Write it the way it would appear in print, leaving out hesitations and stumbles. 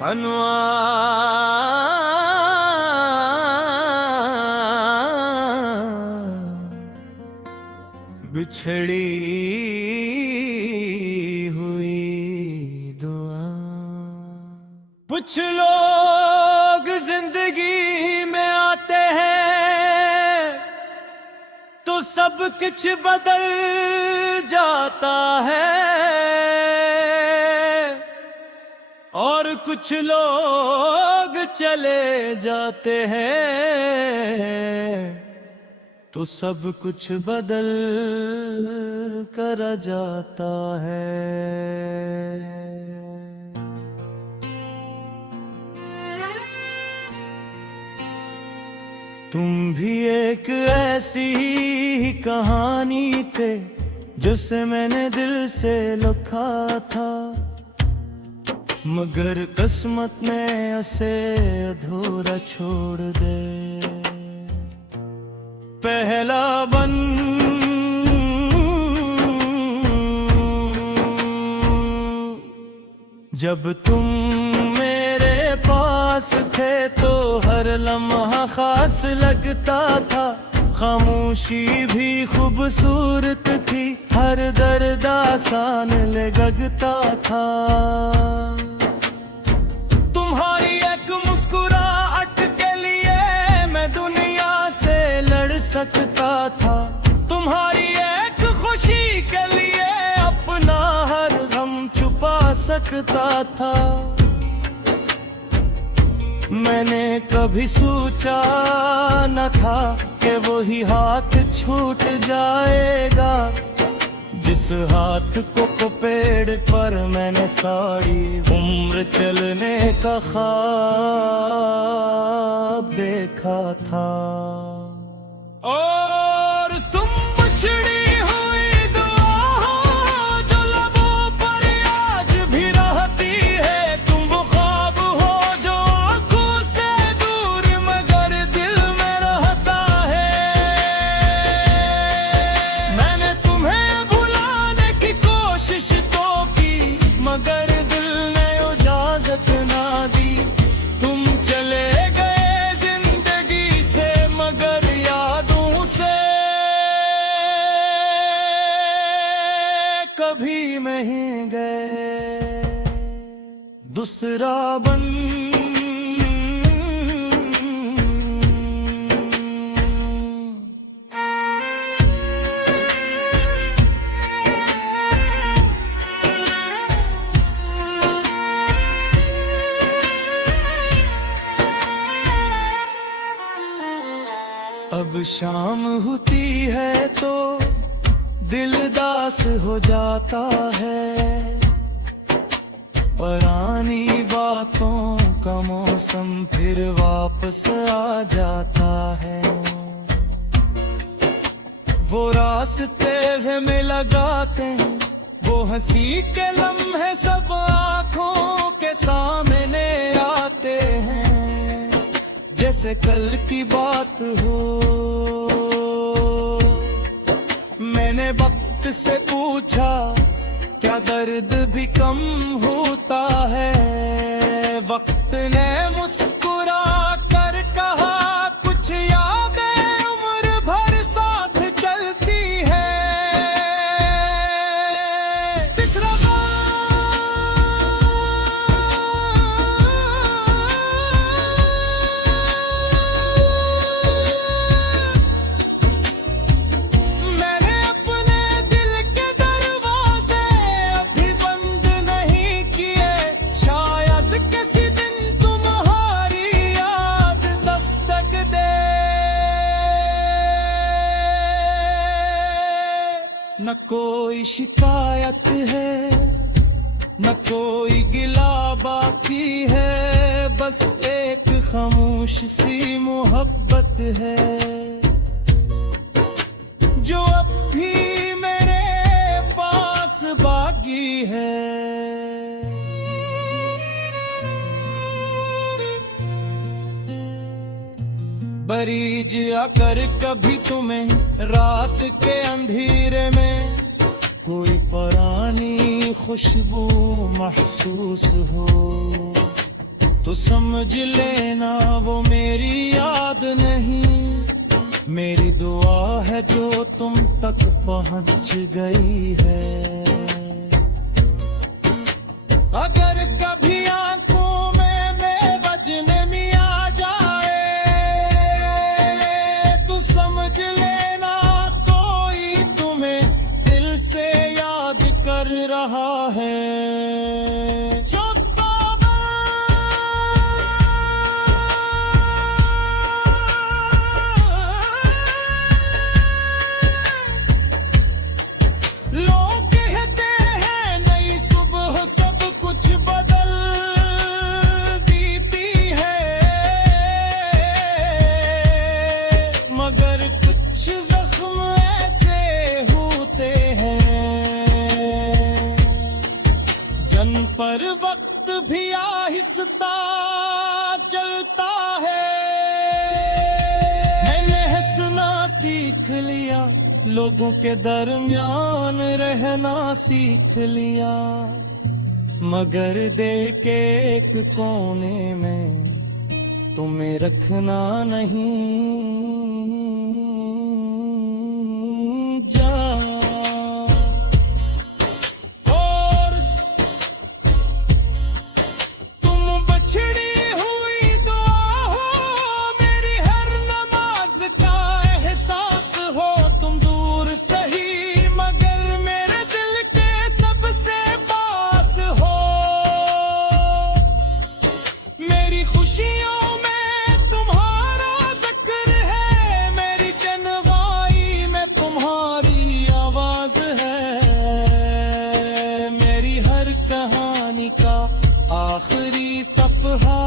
हनुआ बिछड़ी हुई दुआ। कुछ लोग जिंदगी में आते हैं तो सब कुछ बदल जाता है, और कुछ लोग चले जाते हैं तो सब कुछ बदल कर जाता है। तुम भी एक ऐसी ही कहानी थे जिसे मैंने दिल से लिखा था, मगर किस्मत ने उसे अधूरा छोड़ दे। पहला बन जब तुम मेरे पास थे तो हर लम्हा खास लगता था, खामोशी भी खूबसूरत थी, हर दर्द आसान लगता था। तुम्हारी एक मुस्कुराहट के लिए मैं दुनिया से लड़ सकता था, तुम्हारी एक खुशी के लिए अपना हर गम छुपा सकता था। मैंने कभी सोचा न था कि वही हाथ छूट जाएगा जिस हाथ को पेड़ पर मैंने सारी उम्र चलने का ख्वाब देखा था। और तुम बिछड़ी हुई दुआ हो जो लबों पर आज भी रहती है, तुम वो ख्वाब हो जो आंखों से दूर मगर दिल में रहता है। मैंने तुम्हें भुलाने की कोशिश तो की मगर दिल ने इजाजत ना दी। तुम चले गए जिंदगी से मगर यादों से कभी नहीं गए। दूसरा बन अब शाम होती है तो दिल दास हो जाता है, पुरानी बातों का मौसम फिर वापस आ जाता है। वो रास्ते हमें लगाते हैं, वो हंसी के लम्हे सब आँखों के सामने आते हैं, जैसे कल की बात हो। मैंने वक्त से पूछा क्या दर्द भी कम होता है, वक्त ने मुस्कुरा कर कहा कुछ यादें उम्र भर साथ चलती है। तीसरा न कोई शिकायत है न कोई गिला बाकी है, बस एक खामोश सी मोहब्बत है जो अब भी मेरे पास बाकी है। बरीज आकर कभी तुम्हें रात के अंधेरे में कोई पुरानी खुशबू महसूस हो, तो समझ लेना वो मेरी याद नहीं, मेरी दुआ है जो तुम तक पहुंच गई है। अगर कभी आंखों में बजने में आ जाए तो समझ लेना कोई तुम्हें दिल से याद कर रहा है। जो लोग कहते हैं नई सुबह सब कुछ बदल देती है, मगर कुछ जख्म ऐसे होते हैं जन पर वक्त भी आहिस्ता चलता है। मैंने हंसना सीख लिया, लोगों के दरमियान रहना सीख लिया, मगर दिल के एक कोने में तुम्हें रखना नहीं। जा और तुम बछड़ी हुई दुआ हो, मेरी हर नमाज का एहसास हो। तुम दूर सही मगर मेरे दिल के सबसे पास हो। मेरी खुशियों में तुम्हारा जिक्र है, मेरी चनगाई में तुम्हारी आवाज है। मेरी हर कहानी का आखिरी सफहा